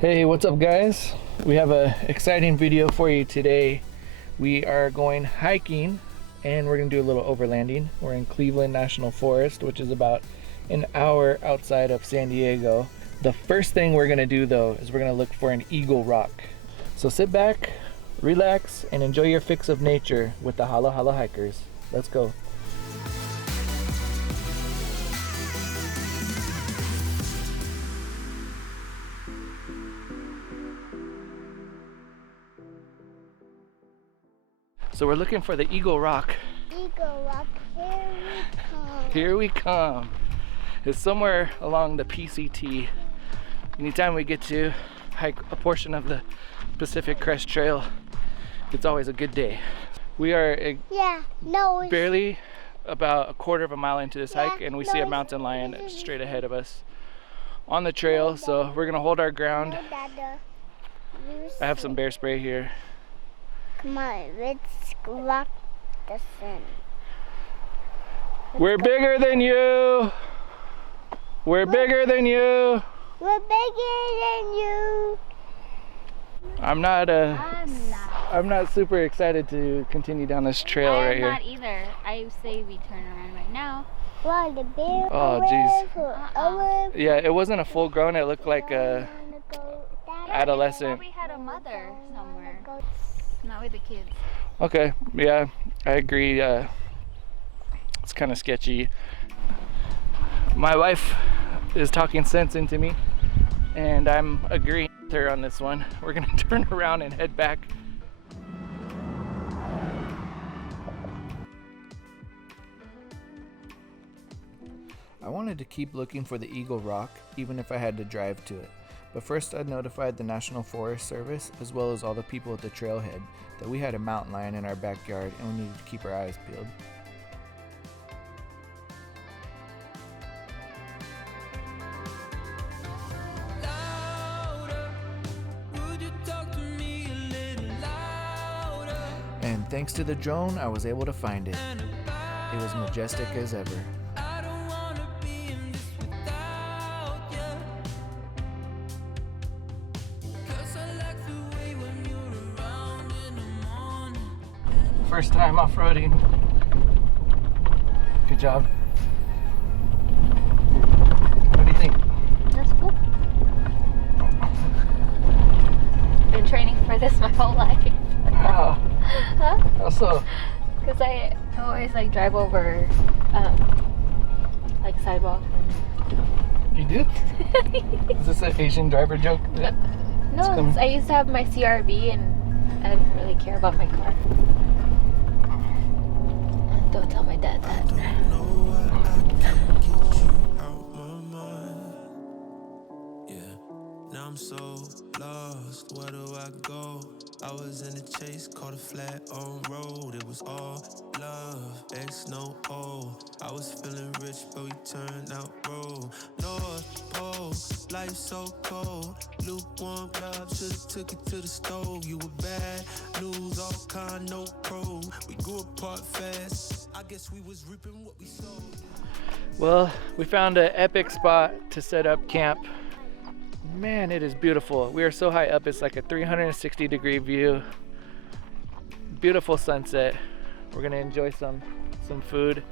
Hey, what's up guys? We have an exciting video for you today. We are going hiking and we're gonna do a little overlanding. We're in Cleveland National Forest, which is about an hour outside of San Diego. The first thing we're gonna do though is we're gonna look for an eagle rock. So sit back, relax, and enjoy your fix of nature with the Hala Hala hikers. Let's go. So we're looking for the Eagle Rock. Eagle Rock, here we come. Here we come. It's somewhere along the PCT. Anytime we get to hike a portion of the Pacific Crest Trail, it's always a good day. We are barely about a quarter of a mile into this hike, and we see a mountain lion straight ahead of us on the trail, so we're gonna hold our ground. I have some bear spray here. Come on, let's rock the sun. We're bigger than you. We're bigger than you. We're bigger than you. I'm not super excited to continue down this trail right here. I'm not either. I say we turn around right now. Wow, the bear. Oh jeez. Yeah, it wasn't a full grown. It looked like a adolescent. We had a mother somewhere. Not with the kids. Okay, yeah, I agree. It's kind of sketchy. My wife is talking sense into me, and I'm agreeing with her on this one. We're gonna turn around and head back. I wanted to keep looking for the Eagle Rock, even if I had to drive to it. But first I notified the National Forest Service, as well as all the people at the trailhead, that we had a mountain lion in our backyard and we needed to keep our eyes peeled. And thanks to the drone, I was able to find it. It was majestic as ever. First time off-roading. Good job. What do you think? That's cool. Been training for this my whole life. Wow. Huh? How so? Because I always like drive over like sidewalks. You do? Is this an Asian driver joke? No, I used to have my CRV and I didn't really care about my car. Don't tell my dad that. Now I'm so lost, where do I go? I was in the chase, caught a flat on road. It was all love, X no O. I was feeling rich, but we turned out broke. North Pole, life so cold. Lukewarm love, should've took it to the stove. You were bad news, all kind, no pro. We grew apart fast. I guess we was reaping what we sowed. Well, we found an epic spot to set up camp. Man, it is beautiful. We are so high up, it's like a 360-degree view. Beautiful sunset. We're gonna enjoy some food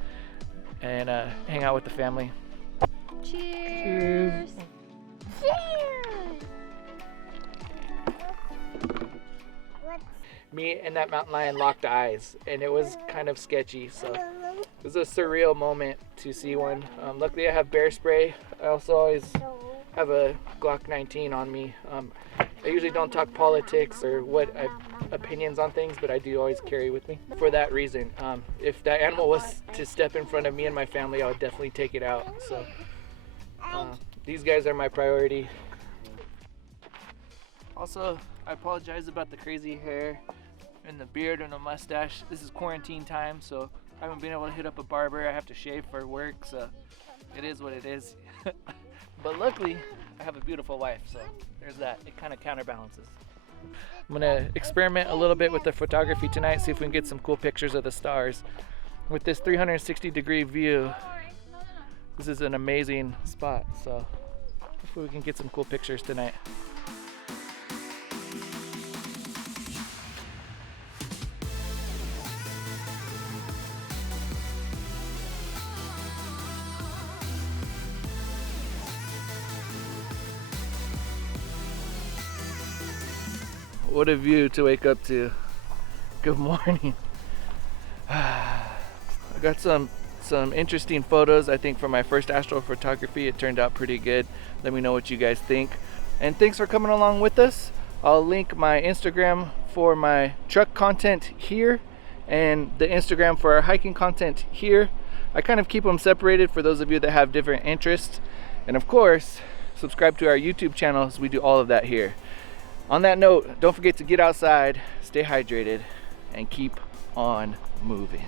and hang out with the family. Cheers. Cheers. Me and that mountain lion locked eyes, and it was kind of sketchy, so it was a surreal moment to see one. Luckily I have bear spray. I also always have a Glock 19 on me. I usually don't talk politics or opinions on things, but I do always carry with me for that reason. If that animal was to step in front of me and my family, I would definitely take it out. So these guys are my priority. Also, I apologize about the crazy hair and the beard and the mustache. This is quarantine time, so I haven't been able to hit up a barber. I have to shave for work, so it is what it is. But luckily, I have a beautiful wife, so there's that. It kind of counterbalances. I'm gonna experiment a little bit with the photography tonight, see if we can get some cool pictures of the stars. With this 360-degree view, this is an amazing spot, so hopefully we can get some cool pictures tonight. What a view to wake up to. Good morning. I got some interesting photos. I think for my first astrophotography, it turned out pretty good. Let me know what you guys think. And thanks for coming along with us. I'll link my Instagram for my truck content here and the Instagram for our hiking content here. I kind of keep them separated for those of you that have different interests. And of course, subscribe to our YouTube channel as we do all of that here. On that note, don't forget to get outside, stay hydrated, and keep on moving.